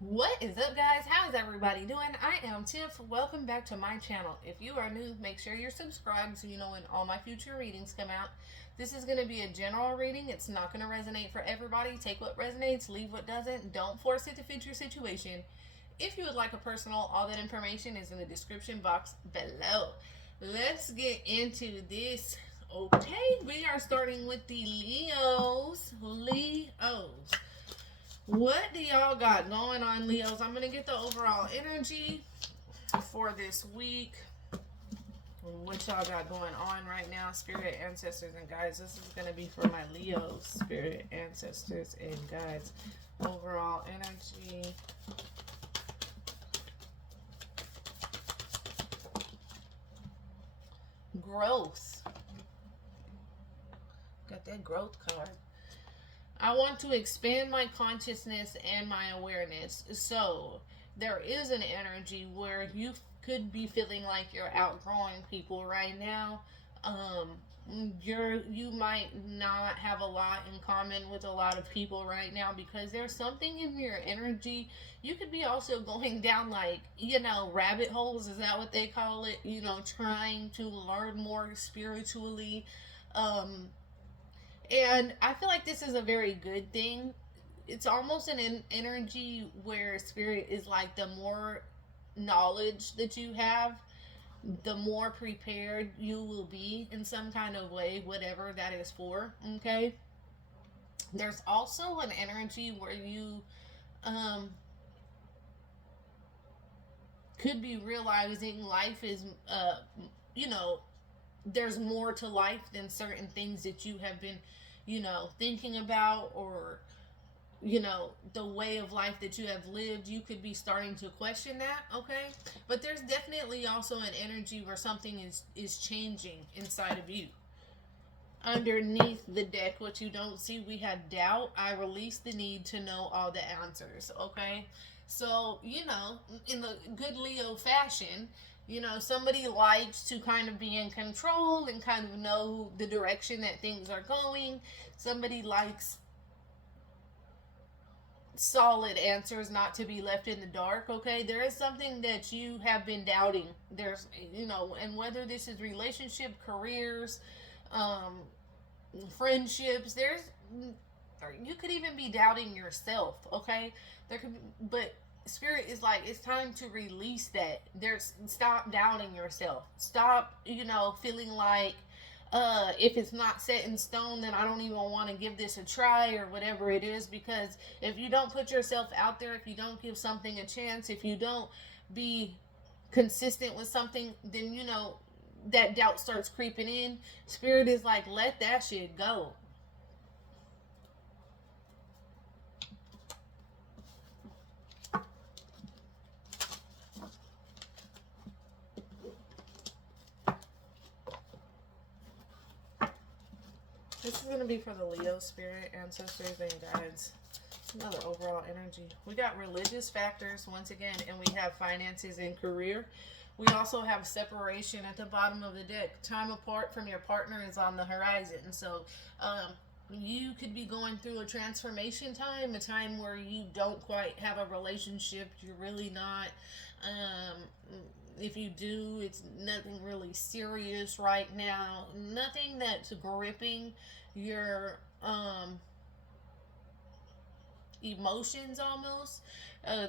What is up, guys? How is everybody doing? I am Tiff. Welcome back to my channel. If you are new, make sure you're subscribed so you know when all my future readings come out. This is going to be a general reading. It's not going to resonate for everybody. Take what resonates, leave what doesn't. Don't force it to fit your situation. If you would like a personal, all that information is in the description box below. Let's get into this. Okay, we are starting with the Leos. What do y'all got going on, Leos? I'm going to get the overall energy for this week. What y'all got going on right now, spirit, ancestors, and guides. This is going to be for my Leos, spirit, ancestors, and guides. Overall energy. Growth. Got that growth card. I want to expand my consciousness and my awareness. So there is an energy where you could be feeling like you're outgrowing people right now. You might not have a lot in common with a lot of people right now because there's something in your energy. You could be also going down like, rabbit holes, is that what they call it? Trying to learn more spiritually. And I feel like this is a very good thing. It's almost an energy where spirit is like the more knowledge that you have, the more prepared you will be in some kind of way, whatever that is for. Okay. There's also an energy where you could be realizing life is, you know, there's more to life than certain things that you have been, thinking about, or the way of life that you have lived. You could be starting to question that. Okay, but there's definitely also an energy where something is changing inside of you. Underneath the deck, what you don't see, we have doubt. I release the need to know all the answers. Okay, so in the good Leo fashion, somebody likes to kind of be in control and kind of know the direction that things are going. Somebody likes solid answers, not to be left in the dark. Okay, there is something that you have been doubting. There's, and whether this is relationship, careers, um, friendships, or you could even be doubting yourself. Okay, there could be, but spirit is like, it's time to release that. Stop doubting yourself. Stop, feeling like, if it's not set in stone, then I don't even want to give this a try, or whatever it is. Because if you don't put yourself out there, if you don't give something a chance, if you don't be consistent with something, then that doubt starts creeping in. Spirit is like, let that shit go. This is going to be for the Leo, spirit, ancestors, and guides. Another overall energy. We got religious factors once again, and we have finances and career. We also have separation at the bottom of the deck. Time apart from your partner is on the horizon. So you could be going through a transformation time, a time where you don't quite have a relationship. You're really not. If you do, it's nothing really serious right now. Nothing that's gripping your emotions almost. Uh,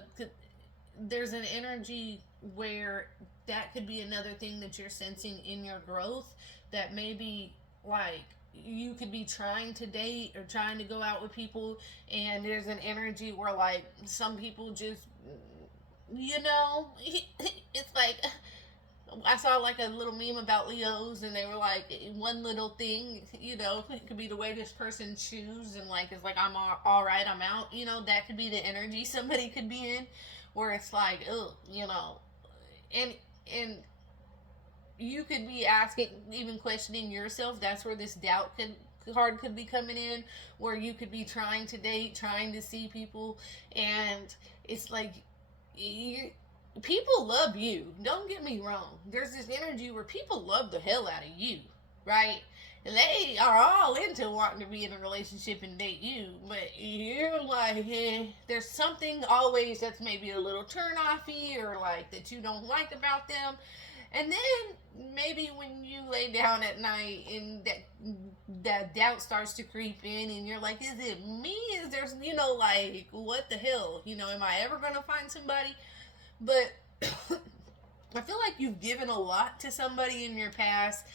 there's an energy where that could be another thing that you're sensing in your growth, that maybe, like, you could be trying to date or trying to go out with people, and there's an energy where, like, some people just, it's like, I saw like a little meme about Leos, and they were like, one little thing, it could be the way this person chews, and like, it's like, I'm all right, I'm out. That could be the energy somebody could be in, where it's like, oh, and and you could be asking, even questioning yourself. That's where this doubt card could be coming in, where you could be trying to date, trying to see people, and it's like, you people love you. Don't get me wrong. There's this energy where people love the hell out of you, right? they are all into wanting to be in a relationship and date you, but you're like, there's something always that's maybe a little turn offy or like that you don't like about them. And then maybe when you lay down at night and that doubt starts to creep in and you're like, is it me? Is there, like, what the hell? Am I ever going to find somebody? But I feel like you've given a lot to somebody in your past,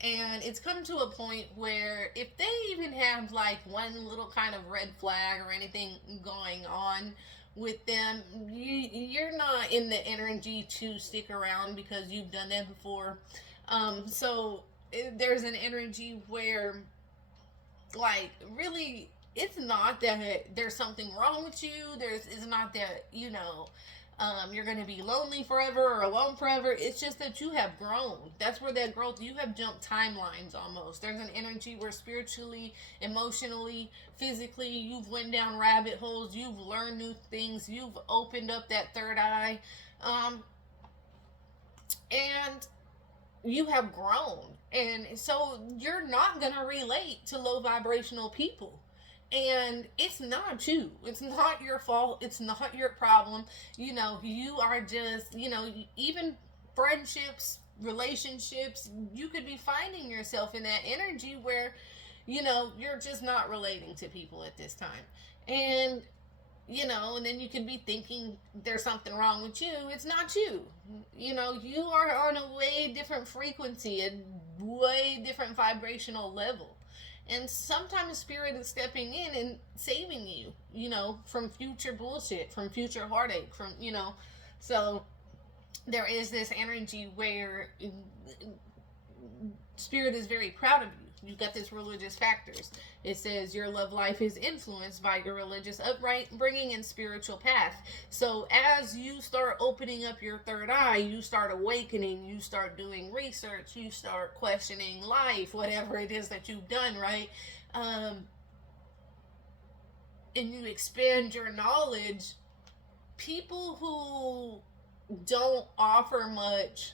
and it's come to a point where if they even have like one little kind of red flag or anything going on with them, you're not in the energy to stick around because you've done that before. So there's an energy where, like, really, it's not that there's something wrong with you. It's not that you're going to be lonely forever or alone forever. It's just that you have grown. That's where that growth, you have jumped timelines almost. There's an energy where spiritually, emotionally, physically, you've went down rabbit holes. You've learned new things. You've opened up that third eye. And you have grown. And so you're not going to relate to low vibrational people. And it's not you. It's not your fault. It's not your problem. You are just, even friendships, relationships, you could be finding yourself in that energy where, you're just not relating to people at this time. And, and then you could be thinking there's something wrong with you. It's not you. You are on a way different frequency, a way different vibrational level. And sometimes spirit is stepping in and saving you, from future bullshit, from future heartache, so there is this energy where spirit is very proud of you. You've got this religious factors. It says your love life is influenced by your religious upbringing and spiritual path. So as you start opening up your third eye, you start awakening, you start doing research, you start questioning life, whatever it is that you've done, right? And you expand your knowledge. People who don't offer much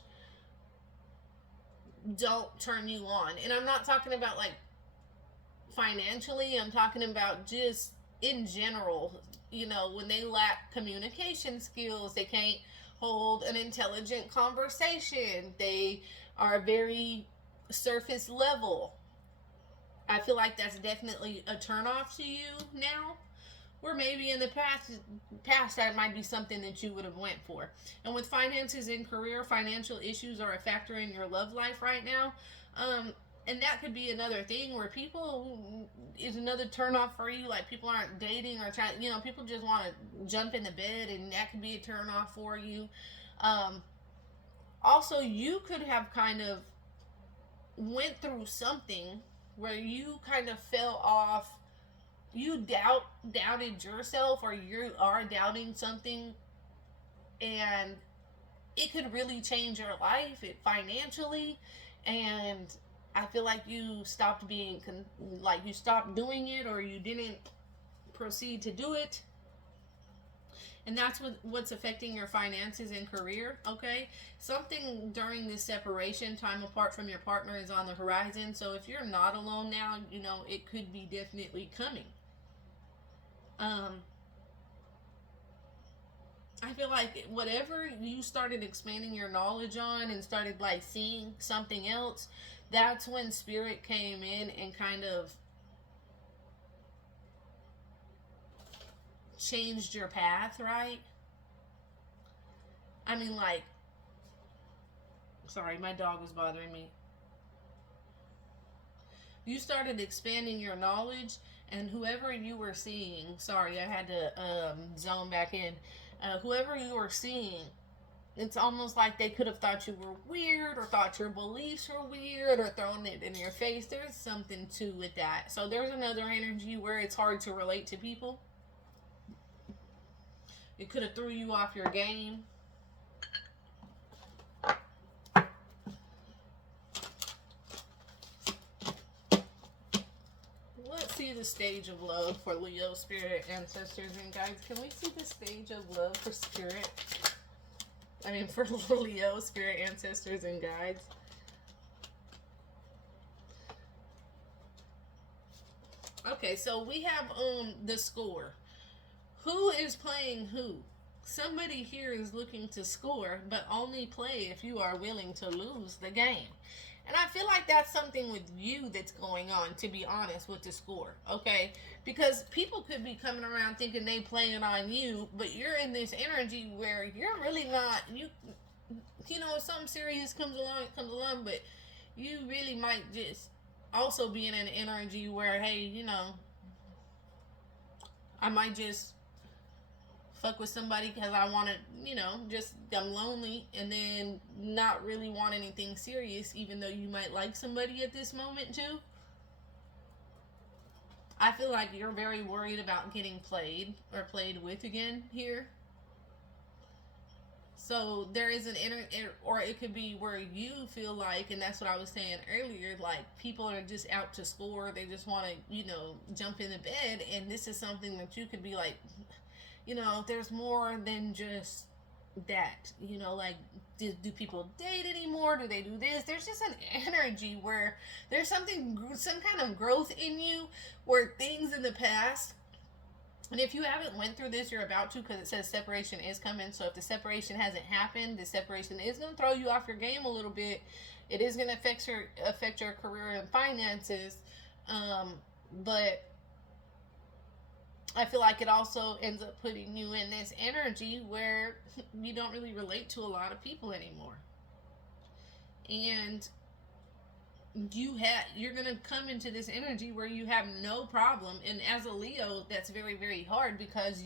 don't turn you on. And I'm not talking about like financially, I'm talking about just in general. When they lack communication skills, they can't hold an intelligent conversation, they are very surface level. I feel like that's definitely a turnoff to you now, where maybe in the past that might be something that you would have went for. And with finances and career, financial issues are a factor in your love life right now. And that could be another thing where people is another turnoff for you. Like, people aren't dating or trying, people just want to jump in the bed, and that could be a turnoff for you. Also, you could have kind of went through something where you kind of fell off. You doubted yourself, or you are doubting something, and it could really change your life financially. And I feel like you stopped being you stopped doing it, or you didn't proceed to do it. And that's what's affecting your finances and career. Okay, something during this separation, time apart from your partner, is on the horizon. So if you're not alone now, it could be definitely coming. I feel like whatever you started expanding your knowledge on and started like seeing something else, that's when spirit came in and kind of changed your path, right? I mean, like, sorry, my dog was bothering me. You started expanding your knowledge, and whoever you were seeing, sorry, I had to zone back in. Whoever you were seeing, it's almost like they could have thought you were weird, or thought your beliefs were weird, or thrown it in your face. There's something too with that. So there's another energy where it's hard to relate to people. It could have threw you off your game. Let's see the stage of love for Leo, spirit, ancestors, and guides. Can we see the stage of love for spirit? For Leo, spirit, ancestors, and guides. Okay, so we have the score. Who is playing who? Somebody here is looking to score, but only play if you are willing to lose the game. And I feel like that's something with you that's going on, to be honest, with the score, okay? Because people could be coming around thinking they playing on you, but you're in this energy where you're really not, you know, if something serious comes along, it comes along, but you really might just also be in an energy where, hey, you know, I might just fuck with somebody because I want to, you know, just I'm lonely, and then not really want anything serious, even though you might like somebody at this moment too. I feel like you're very worried about getting played or played with again here. So there is an inner, or it could be where you feel like, and that's what I was saying earlier, like people are just out to score. They just want to, you know, jump in the bed, and this is something that you could be like, you know, there's more than just that. You know, like, do people date anymore? Do they do this? There's just an energy where there's something, some kind of growth in you, where things in the past, and if you haven't went through this, you're about to, because it says separation is coming. So if the separation hasn't happened, the separation is going to throw you off your game a little bit. It is going to affect your career and finances. But I feel like it also ends up putting you in this energy where you don't really relate to a lot of people anymore. And you're gonna come into this energy where you have no problem, and as a Leo, that's very, very hard, because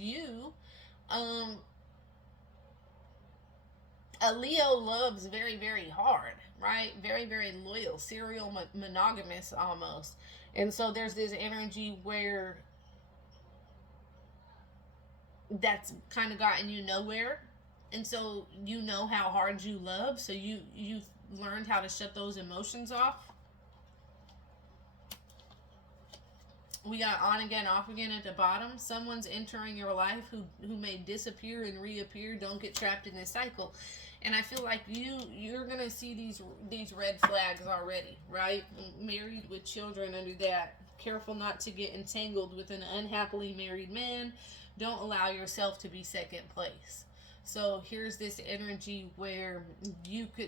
a Leo loves very, very hard, right? Very, very loyal, serial monogamous almost. And so there's this energy where that's kind of gotten you nowhere, and so you know how hard you love, so you've learned how to shut those emotions off. We got on again, off again at the bottom. Someone's entering your life who may disappear and reappear. Don't get trapped in this cycle. And I feel like you're gonna see these red flags already, right? Married with children under that. Careful not to get entangled with an unhappily married man. Don't allow yourself to be second place. So here's this energy where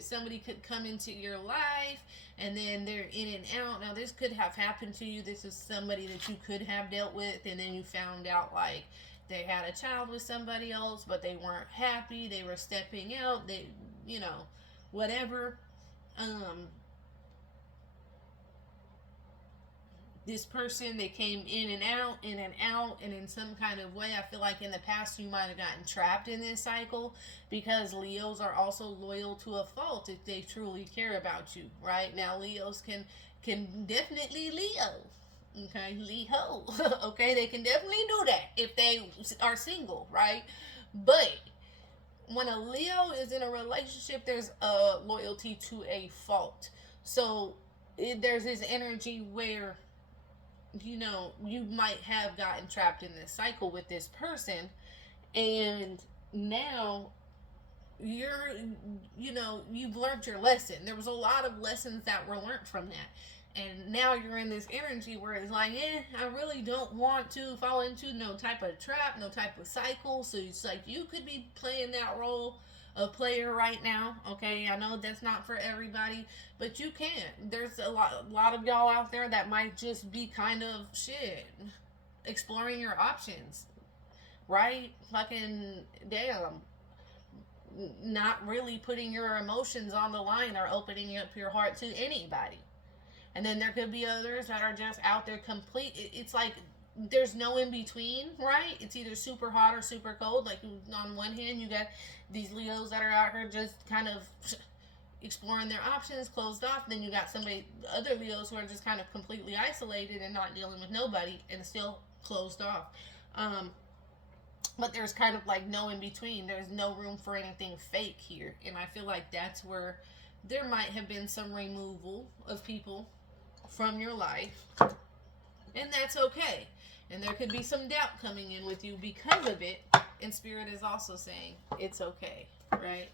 somebody could come into your life, and then they're in and out. Now this could have happened to you. This is somebody that you could have dealt with, and then you found out like they had a child with somebody else, but they weren't happy. They were stepping out. They, you know, whatever. This person, they came in and out, and in some kind of way, I feel like in the past you might have gotten trapped in this cycle, because Leos are also loyal to a fault if they truly care about you, right? Now Leos can definitely Leo, okay, Leo, okay, they can definitely do that if they are single, right? But when a Leo is in a relationship, there's a loyalty to a fault. So there's this energy where, you know, you might have gotten trapped in this cycle with this person, and now you've learned your lesson. There was a lot of lessons that were learned from that, and now you're in this energy where it's like, I really don't want to fall into no type of trap, no type of cycle. So it's like you could be playing that role of player right now, okay? I know that's not for everybody, but you can. There's a lot of y'all out there that might just be kind of exploring your options, right? Fucking damn, not really putting your emotions on the line or opening up your heart to anybody. And then there could be others that are just out there complete. It's like there's no in between, right? It's either super hot or super cold. Like on one hand, you got these Leos that are out here just kind of exploring their options, closed off. Then you got other Leos who are just kind of completely isolated and not dealing with nobody and still closed off. But there's kind of like no in between. There's no room for anything fake here. And I feel like that's where there might have been some removal of people from your life. And that's okay. And there could be some doubt coming in with you because of it. And Spirit is also saying it's okay, right?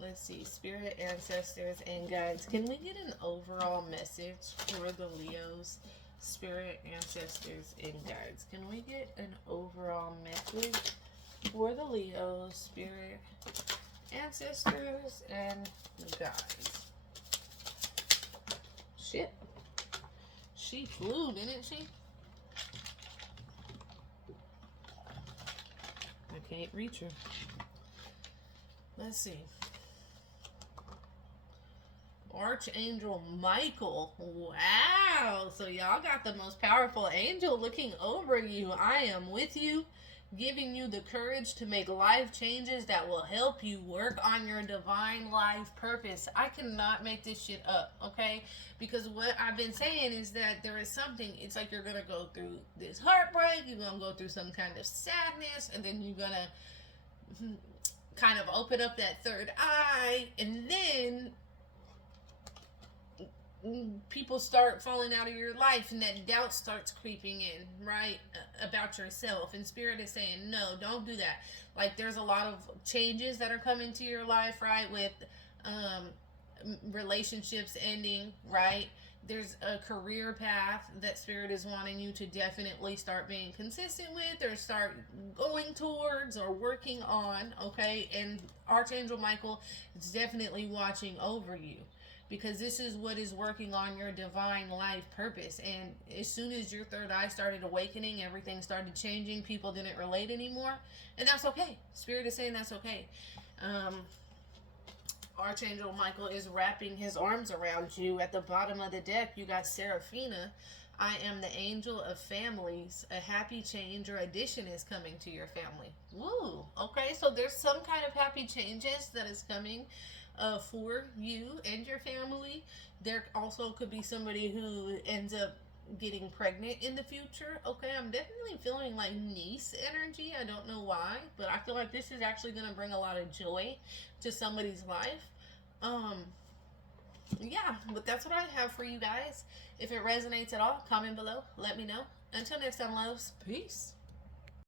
Let's see, spirit, ancestors, and guides. Can we get an overall message for the Leos? Spirit, ancestors, and guides. Can we get an overall message for the Leos? Spirit, ancestors, and guides. Shit. She flew, didn't she? I can't reach her. Let's see. Archangel Michael. Wow. So y'all got the most powerful angel looking over you. I am with you, giving you the courage to make life changes that will help you work on your divine life purpose. I cannot make this shit up, okay? Because what I've been saying is that there is something, it's like you're going to go through this heartbreak, you're going to go through some kind of sadness, and then you're going to kind of open up that third eye, and then people start falling out of your life, and that doubt starts creeping in, right, about yourself. And Spirit is saying, no, don't do that. Like, there's a lot of changes that are coming to your life, right, with relationships ending, right? There's a career path that Spirit is wanting you to definitely start being consistent with, or start going towards, or working on, okay? And Archangel Michael is definitely watching over you, because this is what is working on your divine life purpose. And as soon as your third eye started awakening, everything started changing. People didn't relate anymore, and that's okay. Spirit is saying that's okay. Archangel Michael is wrapping his arms around you. At the bottom of the deck, you got Seraphina. I am the angel of families. A happy change or addition is coming to your family. Woo! Okay, so there's some kind of happy changes that is coming for you and your family. There also could be somebody who ends up getting pregnant in the future. Okay, I'm definitely feeling like niece energy. I don't know why, but I feel like this is actually going to bring a lot of joy to somebody's life. Yeah, but that's what I have for you guys. If it resonates at all, comment below. Let me know. Until next time, loves. Peace.